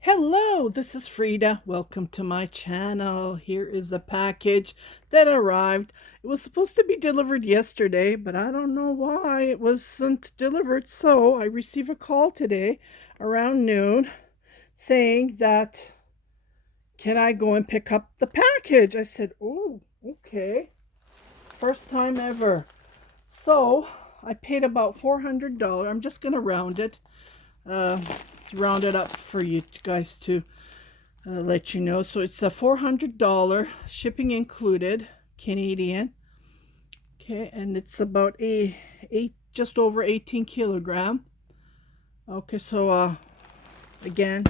Hello, this is Frida. Welcome to my channel. Here is a package that arrived. It was supposed to be delivered yesterday, but I don't know why it wasn't delivered. So I received a call today around noon saying that, can I go and pick up the package? I said, oh, okay. First time ever. So I paid about $400. I'm just going to round it. Round it up for you guys to let you know. So it's a $400 shipping included, Canadian. Okay, and it's about just over 18 kilogram. Okay, so again,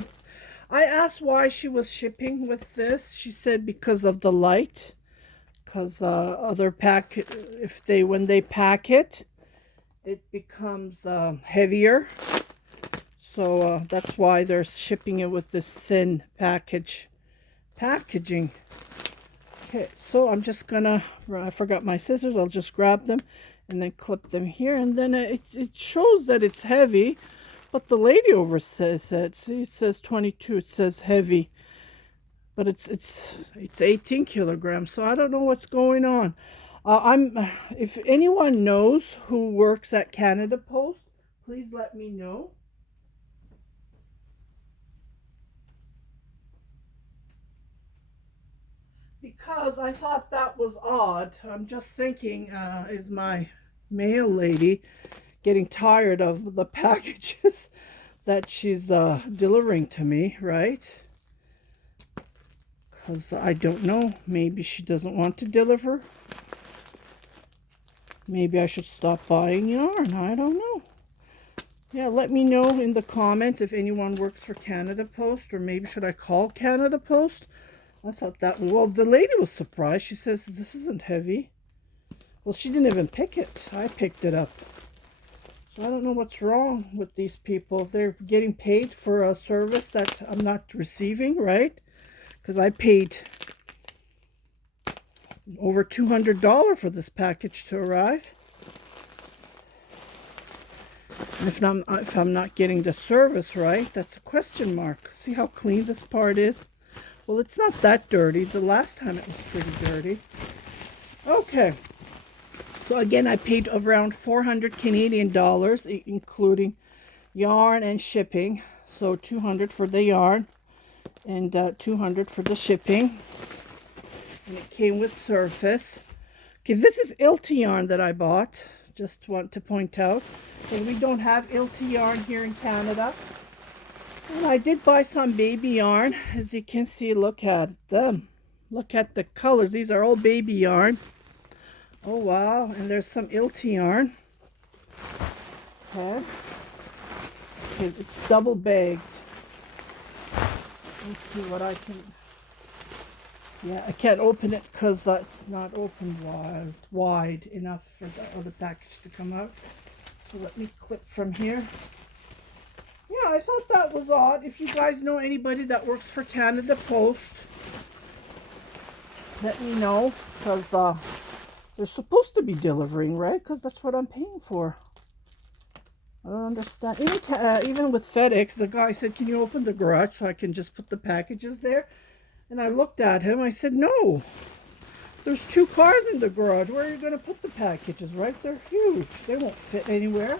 I asked why she was shipping with this. She said because of the light, because other pack, if they when they pack it, it becomes heavier. So that's why they're shipping it with this thin packaging. Okay, so I'm just gonna, I forgot my scissors, I'll just grab them and then clip them here, and then it shows that it's heavy, but the lady over says that, see, it says 22, it says heavy, but it's 18 kilograms, so I don't know what's going on. If anyone knows who works at Canada Post, please let me know. Because I thought that was odd. I'm just thinking, is my mail lady getting tired of the packages that she's delivering to me, right? Because I don't know. Maybe she doesn't want to deliver. Maybe I should stop buying yarn. I don't know. Yeah, let me know in the comments if anyone works for Canada Post, or maybe should I call Canada Post? I thought that, well, the lady was surprised. She says, this isn't heavy. Well, she didn't even pick it. I picked it up. So I don't know what's wrong with these people. They're getting paid for a service that I'm not receiving, right? Because I paid over $200 for this package to arrive. And if I'm not getting the service right, that's a question mark. See how clean this part is? Well, it's not that dirty. The last time it was pretty dirty. Okay. So again, I paid around 400 Canadian dollars, including yarn and shipping. So 200 for the yarn and 200 for the shipping. And it came with surface. Okay, this is Ilti yarn that I bought. Just want to point out. And we don't have Ilti yarn here in Canada. And I did buy some baby yarn. As you can see, look at them. Look at the colors. These are all baby yarn. Oh, wow. And there's some Ilti yarn. Okay. It's double bagged. Let's see what I can... Yeah, I can't open it because it's not open wide enough for the other package to come out. So let me clip from here. Yeah, I thought that was odd. If you guys know anybody that works for Canada Post, let me know, because they're supposed to be delivering, right? Because that's what I'm paying for. I don't understand. Even with FedEx, the guy said, can you open the garage so I can just put the packages there? And I looked at him. I said, no. There's 2 cars in the garage. Where are you going to put the packages, right? They're huge. They won't fit anywhere.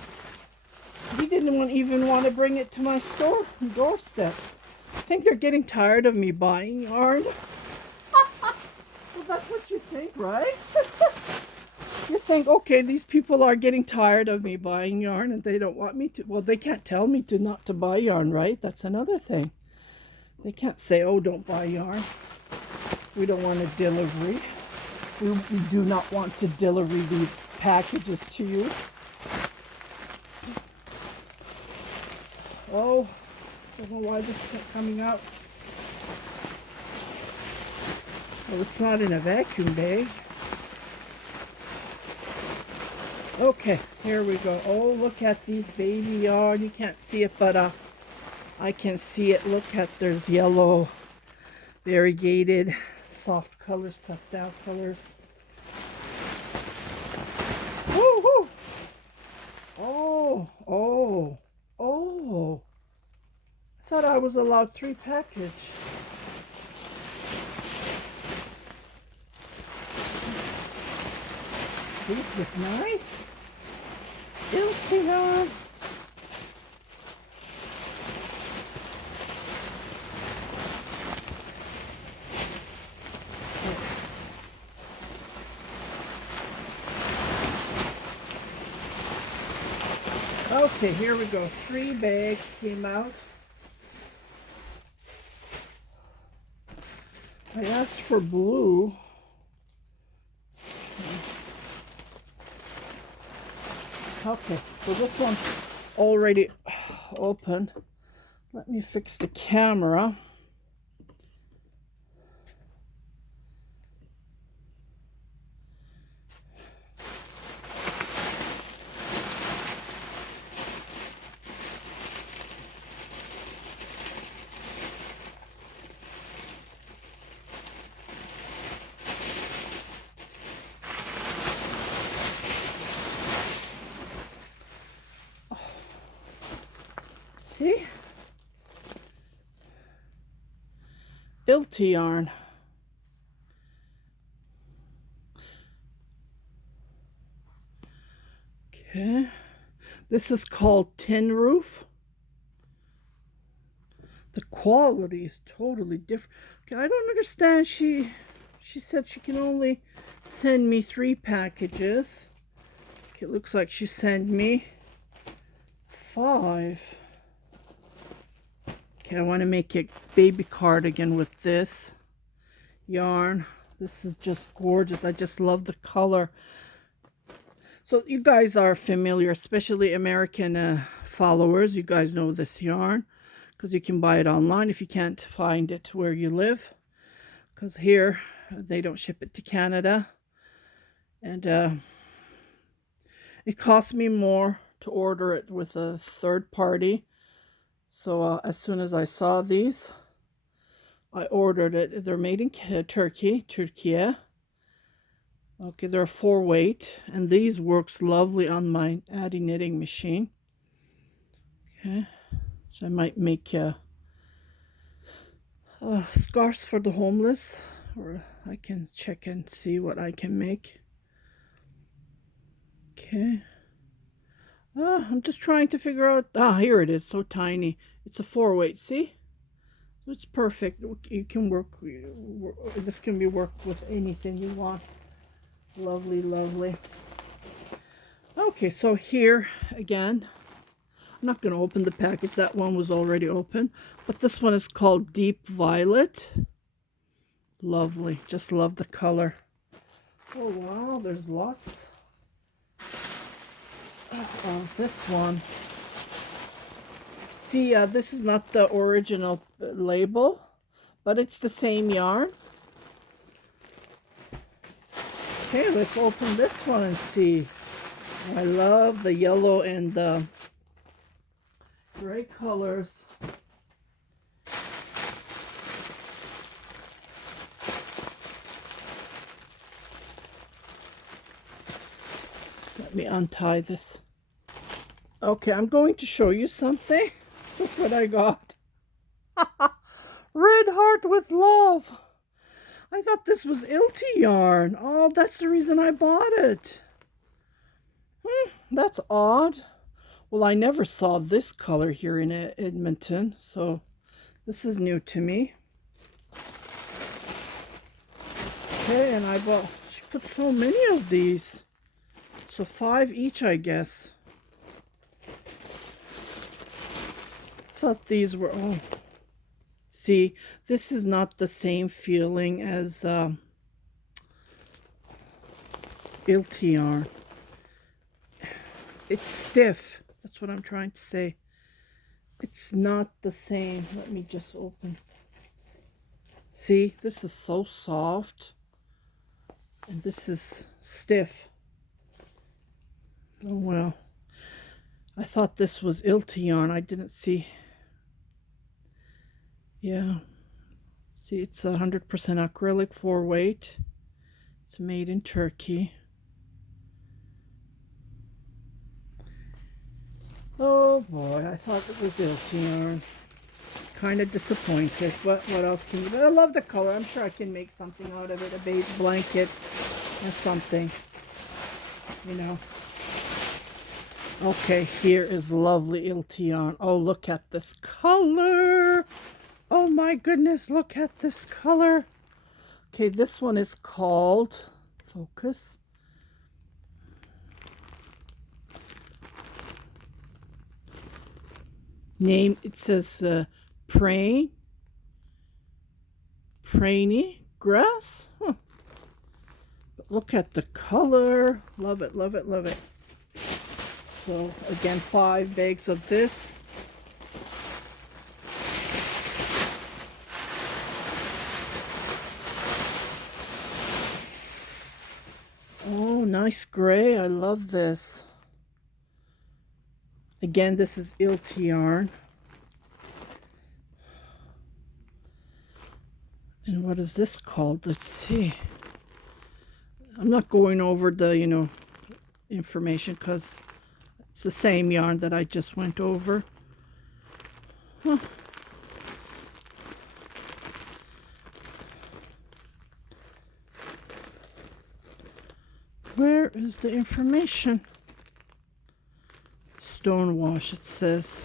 He didn't even want to bring it to my doorstep. I think they're getting tired of me buying yarn. Well, that's what you think, right? You think, okay, these people are getting tired of me buying yarn and they don't want me to. Well, they can't tell me not to buy yarn, right? That's another thing. They can't say, oh, don't buy yarn. We don't want a delivery. We do not want to deliver these packages to you. Oh, I don't know why this isn't coming out. Well, it's not in a vacuum bag. Okay, here we go. Oh, look at these baby yarn. You can't see it, but I can see it. Look at, there's yellow, variegated, soft colors, pastel colors. Woo-hoo! Oh, oh, oh. Thought I was allowed 3 package. These look nice. Ilse. Okay, here we go. 3 bags came out. I asked for blue. Okay, so this one's already open. Let me fix the camera. See? Ilti yarn. Okay. This is called Tin Roof. The quality is totally different. Okay, I don't understand. She said she can only send me 3 packages. Okay, it looks like she sent me 5. Okay, I want to make a baby cardigan with this yarn. This is just gorgeous. I just love the color. So you guys are familiar, especially American followers. You guys know this yarn because you can buy it online if you can't find it where you live. Because here they don't ship it to Canada. And it cost me more to order it with a third party. So as soon as I saw these, I ordered it. They're made in Turkey. Okay, they're a 4-weight, and these works lovely on my Addy knitting machine. Okay, so I might make scarves for the homeless, or I can check and see what I can make. Okay. I'm just trying to figure out. Here it is. So tiny. It's a 4-weight. See? So it's perfect. You can work. This can be worked with anything you want. Lovely, lovely. Okay, so here again. I'm not going to open the package. That one was already open. But this one is called Deep Violet. Lovely. Just love the color. Oh, wow. There's lots. This one. See, this is not the original label, but it's the same yarn. Okay, let's open this one and see. I love the yellow and the gray colors. Let me untie this. Okay, I'm going to show you something. Look what I got. Red Heart with Love. I thought this was Ilti yarn. Oh, that's the reason I bought it. That's odd. Well, I never saw this color here in Edmonton, so this is new to me. Okay, and I bought, she put so many of these. So 5 each, I guess. Thought these were, see, this is not the same feeling as Ilti yarn. It's stiff. That's what I'm trying to say. It's not the same. Let me just open. See, this is so soft. And this is stiff. Oh, well. I thought this was Ilti yarn. I didn't see. Yeah. See, it's 100% acrylic 4-weight. It's made in Turkey. Oh boy, I thought it was Ilti yarn. kind of disappointed. What else can you do? I love the color. I'm sure I can make something out of it. A beige blanket or something. You know. Okay, here is lovely Iltion. Oh, look at this color. Oh my goodness, look at this color. Okay, this one is called, focus. Name, it says praying grass. Huh. But look at the color. Love it, love it, love it. So again, 5 bags of this. Oh, nice gray. I love this. Again, this is Iltion. And what is this called? Let's see. I'm not going over the, information because it's the same yarn that I just went over. Huh. Where is the information? Stonewash, it says.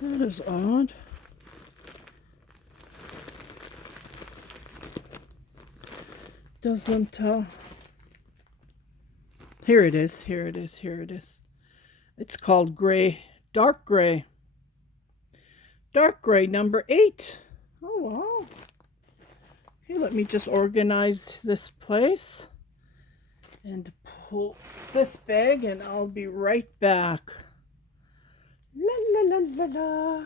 That is odd. Doesn't, here it is, here it is, here it is. It's called gray, dark gray. Dark gray, number 8. Oh, wow. Okay, let me just organize this place and pull this bag, and I'll be right back. La la la la la.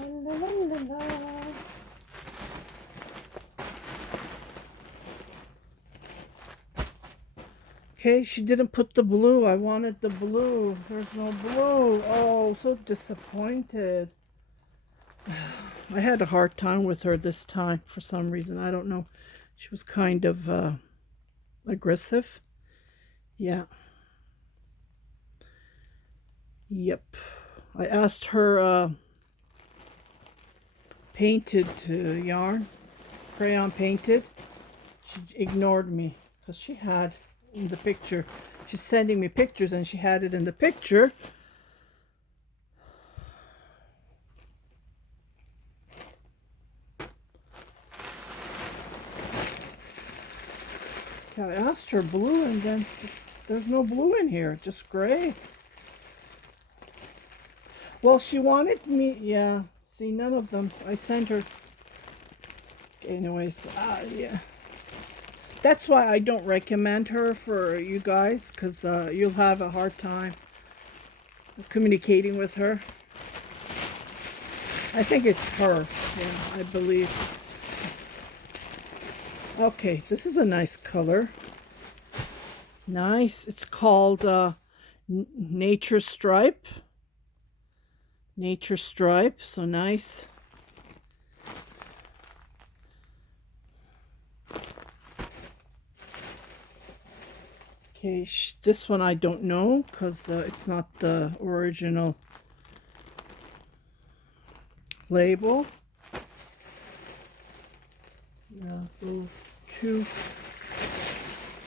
La la la la la. Okay, she didn't put the blue. I wanted the blue. There's no blue. Oh, so disappointed. I had a hard time with her this time for some reason. I don't know. She was kind of aggressive. Yeah. Yep. I asked her painted yarn, crayon painted. She ignored me because she had in the picture. She's sending me pictures and she had it in the picture. Okay, I asked her blue and then there's no blue in here, just gray. Well, she wanted me, yeah, see, none of them. I sent her. Okay, anyways, yeah. That's why I don't recommend her for you guys, because you'll have a hard time communicating with her. I think it's her, yeah, I believe. Okay, this is a nice color. Nice. It's called Nature Stripe. Nature Stripe, so nice. Okay, this one I don't know because it's not the original label. Yeah, those two.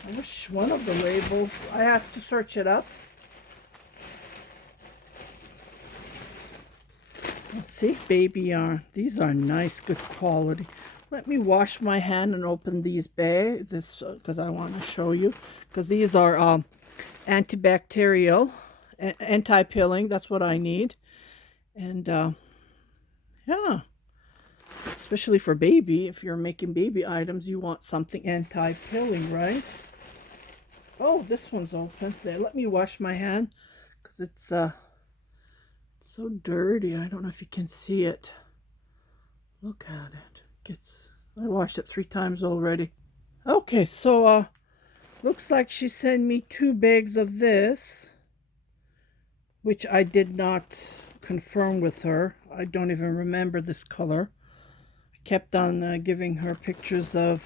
I wish one of the labels, I have to search it up. Let's see, baby yarn. These are nice, good quality. Let me wash my hand and open these bags, because I want to show you. Because these are antibacterial, anti-pilling. That's what I need. And yeah, especially for baby. If you're making baby items, you want something anti-pilling, right? Oh, this one's open. There, let me wash my hand because it's so dirty. I don't know if you can see it. Look at it. I washed it 3 times already. Okay, so looks like she sent me 2 bags of this, which I did not confirm with her. I don't even remember this color. I kept on giving her pictures of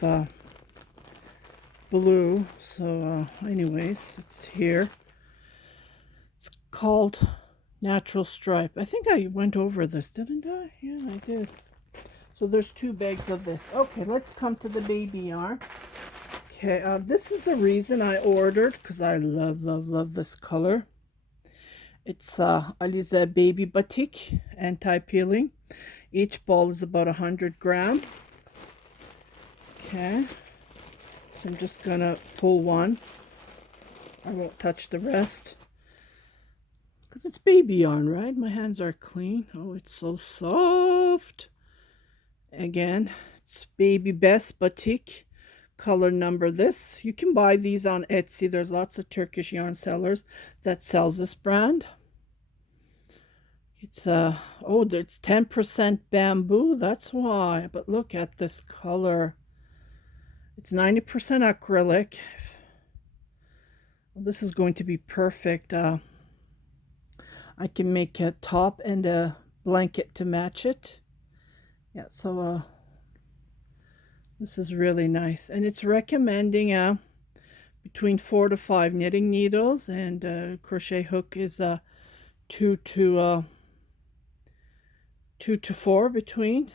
blue. So anyways, it's here. It's called Natural Stripe. I think I went over this, didn't I? Yeah, I did. So there's 2 bags of this. Okay, let's come to the baby yarn. Okay, this is the reason I ordered, because I love, love, love this color. It's Alize Baby Batik anti-peeling. Each ball is about 100 gram. Okay, so I'm just gonna pull one. I won't touch the rest because it's baby yarn, right? My hands are clean. Oh, it's so soft. Again, it's Baby Best Batik color number this. You can buy these on Etsy. There's lots of Turkish yarn sellers that sells this brand. It's oh, it's 10% bamboo. That's why. But look at this color. It's 90% acrylic. Well, this is going to be perfect. I can make a top and a blanket to match it. Yeah, so this is really nice. And it's recommending between 4 to 5 knitting needles, and crochet hook is 2 to 4 between.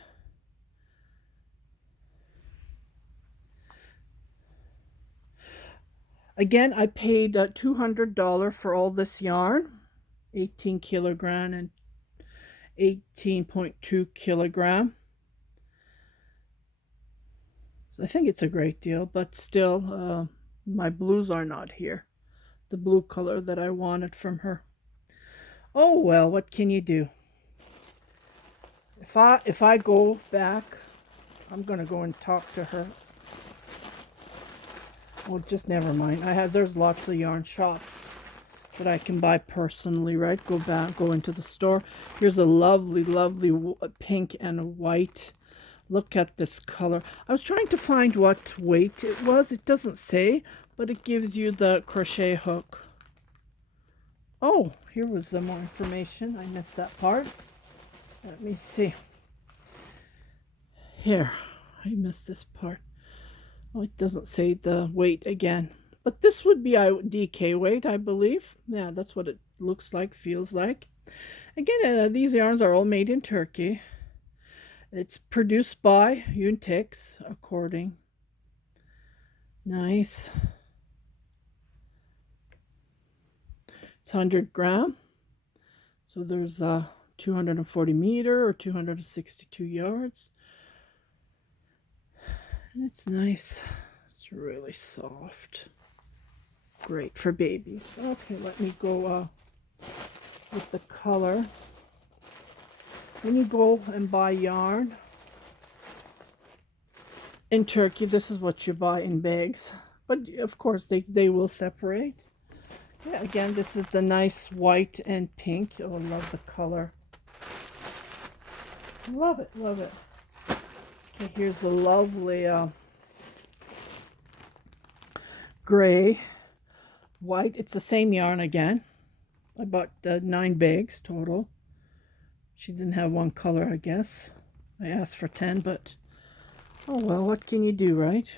Again, I paid $200 for all this yarn, 18 kilogram and 18.2 kilogram. So I think it's a great deal, but still, my blues are not here. The blue color that I wanted from her. Oh well, what can you do? If I go back, I'm gonna go and talk to her. Well, just never mind. There's lots of yarn shops that I can buy personally, right? Go into the store. Here's a lovely, lovely pink and white. Look at this color. I was trying to find what weight it was. It doesn't say, but it gives you the crochet hook. Oh, here was some more information. I missed that part. Let me see. Here, I missed this part. Oh, it doesn't say the weight again. But this would be DK weight, I believe. Yeah, that's what it looks like, feels like. Again, these yarns are all made in Turkey. It's produced by Untix, according. Nice. It's 100 gram. So there's 240 meter or 262 yards. And it's nice. It's really soft. Great for babies. Okay, let me go with the color. When you go and buy yarn in Turkey, this is what you buy in bags. But of course, they will separate. Yeah, again, this is the nice white and pink. Oh, I love the color. Love it, love it. Okay, here's the lovely gray, white. It's the same yarn again. I bought 9 bags total. She didn't have one color, I guess. I asked for 10, but oh well, what can you do, right?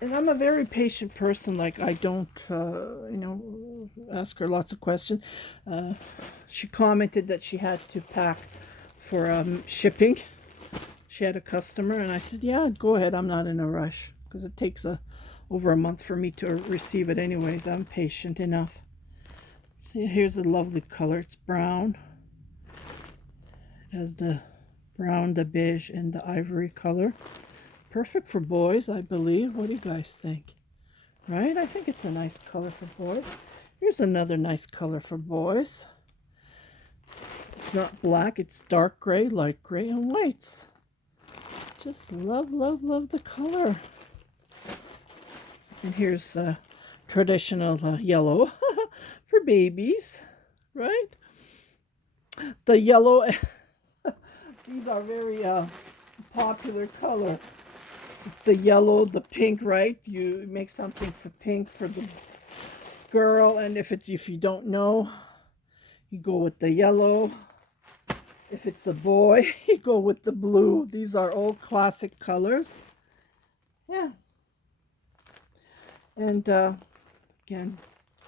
And I'm a very patient person. Like, I don't, ask her lots of questions. She commented that she had to pack for shipping. She had a customer, and I said, yeah, go ahead. I'm not in a rush because it takes over a month for me to receive it anyways. I'm patient enough. See, here's a lovely color. It's brown. It has the brown, the beige, and the ivory color. Perfect for boys, I believe. What do you guys think? Right? I think it's a nice color for boys. Here's another nice color for boys. It's not black. It's dark gray, light gray, and whites. Just love, love, love the color. And here's traditional yellow for babies, right? The yellow, these are very popular color. The yellow, the pink, right? You make something for pink for the girl, and if you don't know, you go with the yellow. If it's a boy, you go with the blue. These are all classic colors. Yeah. And again,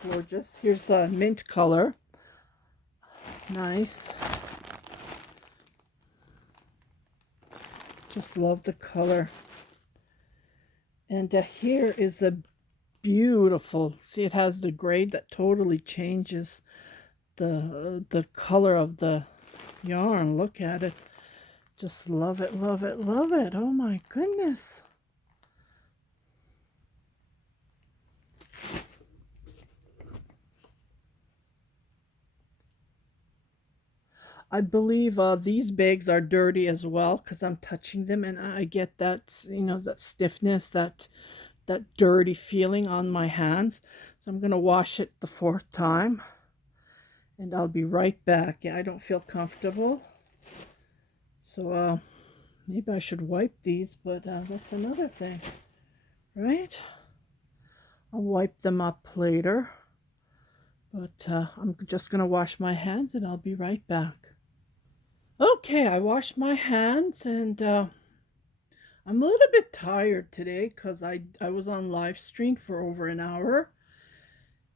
gorgeous. Here's a mint color. Nice. Just love the color. And here is a beautiful, see, it has the grade that totally changes the color of the yarn. Look at it. Just love it, love it, love it. Oh my goodness. I believe these bags are dirty as well because I'm touching them and I get that, you know, that stiffness, that dirty feeling on my hands. So I'm going to wash it the 4th time and I'll be right back. Yeah, I don't feel comfortable. So maybe I should wipe these, but that's another thing, right? I'll wipe them up later. But I'm just going to wash my hands and I'll be right back. Okay, I washed my hands and I'm a little bit tired today because I was on live stream for over an hour.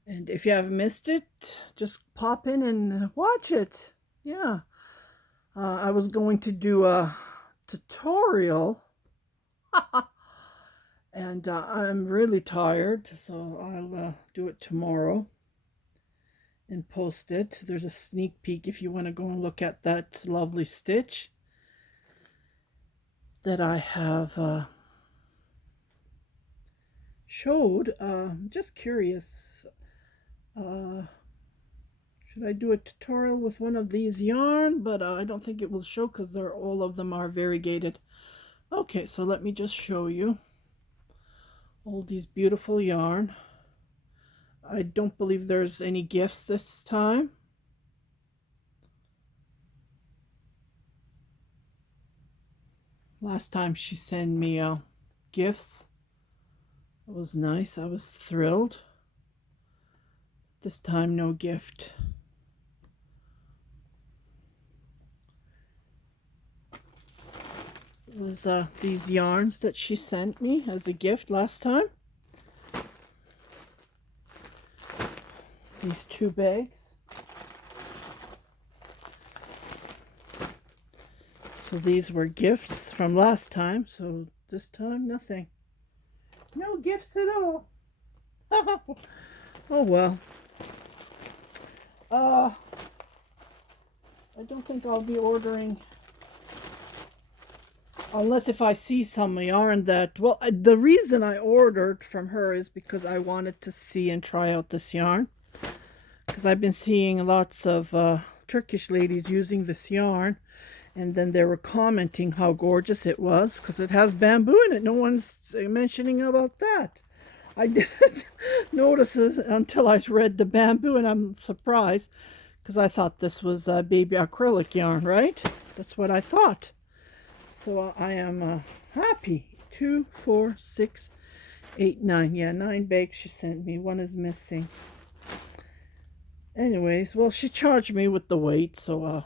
And if you have missed it, just pop in and watch it. Yeah. I was going to do a tutorial. And I'm really tired, so I'll do it tomorrow and post it. There's a sneak peek if you want to go and look at that lovely stitch that I have showed. Just curious, should I do a tutorial with one of these yarn? But I don't think it will show because all of them are variegated. Okay, so let me just show you all these beautiful yarn. I don't believe there's any gifts this time. Last time she sent me gifts. It was nice. I was thrilled. This time, no gift. It was these yarns that she sent me as a gift last time. These 2 bags. So these were gifts from last time, so this time nothing. No gifts at all. Oh well. I don't think I'll be ordering unless if I see some yarn that, well, the reason I ordered from her is because I wanted to see and try out this yarn. Because I've been seeing lots of Turkish ladies using this yarn, and then they were commenting how gorgeous it was because it has bamboo in it. No one's mentioning about that. I didn't notice it until I read the bamboo, and I'm surprised because I thought this was baby acrylic yarn, right? That's what I thought. So I am happy. 2, 4, 6, 8, 9. Yeah, 9 bags she sent me. One is missing. Anyways, well, she charged me with the weight, so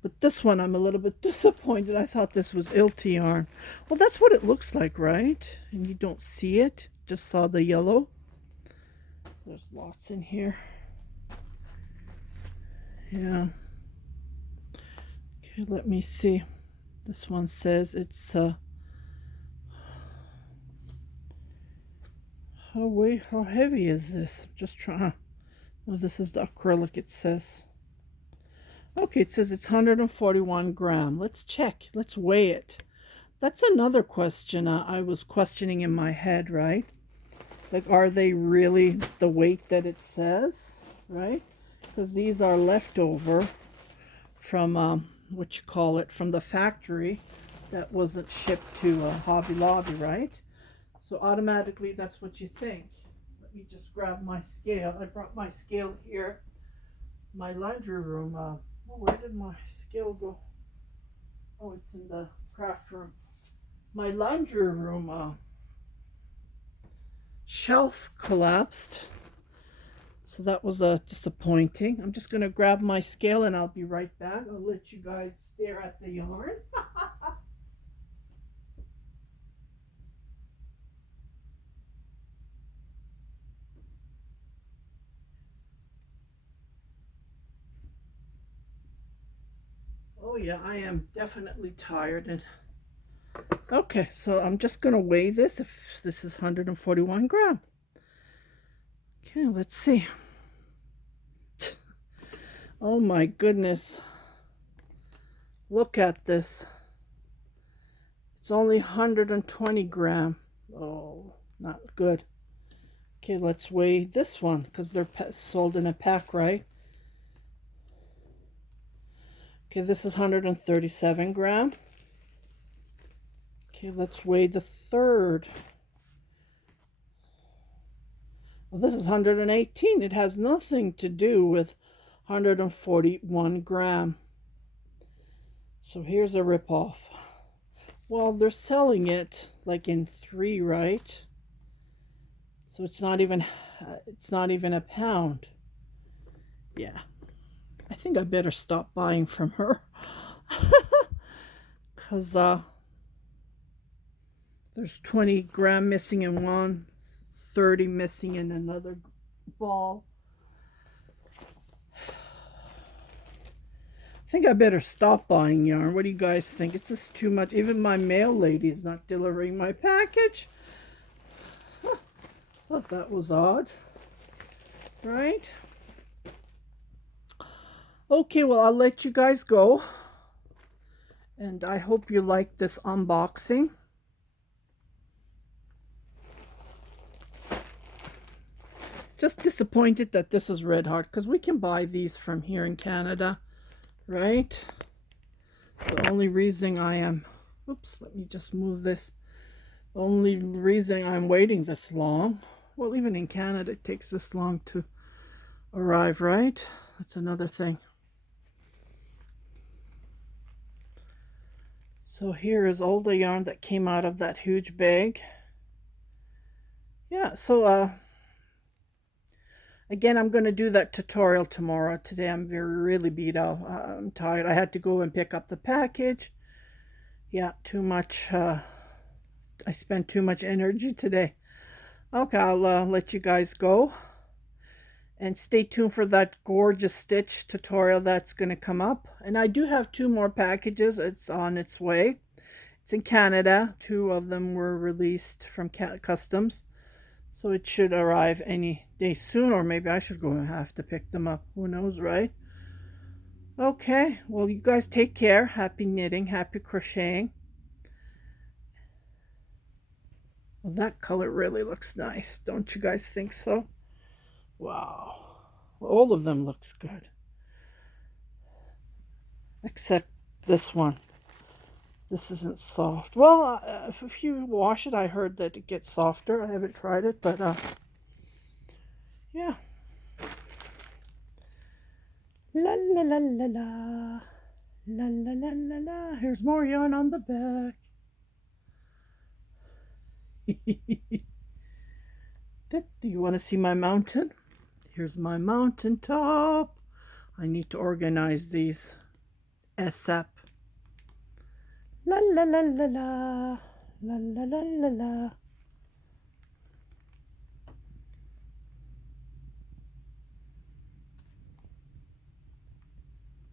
but this one I'm a little bit disappointed. I thought this was Ilti yarn. Well, that's what it looks like, right? And you don't see it. Just saw the yellow. There's lots in here. Yeah. Okay, let me see. This one says it's how heavy is this? Just trying. Oh, this is the acrylic, it says. Okay, it says it's 141 gram. Let's check. Let's weigh it. That's another question I was questioning in my head, right? Like, are they really the weight that it says, right? Because these are leftover from, what you call it, from the factory that wasn't shipped to Hobby Lobby, right? So automatically that's what you think. Let me just grab my scale. I brought my scale here. My laundry room. Oh, where did my scale go? Oh, it's in the craft room. My laundry room shelf collapsed. So that was disappointing. I'm just going to grab my scale and I'll be right back. I'll let you guys stare at the yarn. Oh yeah, I am definitely tired. And okay, so I'm just gonna weigh this. If this is 141 gram. Okay, let's see. Oh my goodness. Look at this. It's only 120 gram. Oh, not good. Okay, let's weigh this one because they're sold in a pack, right? Okay, this is 137 gram. Okay, let's weigh the third. Well, this is 118. It has nothing to do with 141 gram. So here's a ripoff. Well, they're selling it like in 3, right? So it's not even a pound. Yeah. I think I better stop buying from her. Cuz there's 20 gram missing in one, 30 missing in another ball. I think I better stop buying yarn. What do you guys think? It's just too much. Even my mail lady's not delivering my package. Huh. Thought that was odd. Right? Okay, well, I'll let you guys go. And I hope you like this unboxing. Just disappointed that this is Red Heart, because we can buy these from here in Canada, right? The only reason I am, oops, let me just move this. The only reason I'm waiting this long, well, even in Canada, it takes this long to arrive, right? That's another thing. So here is all the yarn that came out of that huge bag. Yeah, so again, I'm going to do that tutorial tomorrow. Today I'm really beat out. I'm tired. I had to go and pick up the package. Yeah, too much. I spent too much energy today. Okay, I'll let you guys go. And stay tuned for that gorgeous stitch tutorial that's going to come up. And I do have 2 more packages. It's on its way. It's in Canada. 2 of them were released from customs. So it should arrive any day soon, or maybe I should go and have to pick them up. Who knows, right? Okay, well, you guys take care. Happy knitting, happy crocheting. Well, that color really looks nice. Don't you guys think so? Wow. All of them looks good. Except this one. This isn't soft. Well, if you wash it, I heard that it gets softer. I haven't tried it, but yeah. La la la la la. La la la la la. Here's more yarn on the back. Do you want to see my mountain? Here's my mountain top. I need to organize these ASAP. La la la la la. La la la la la.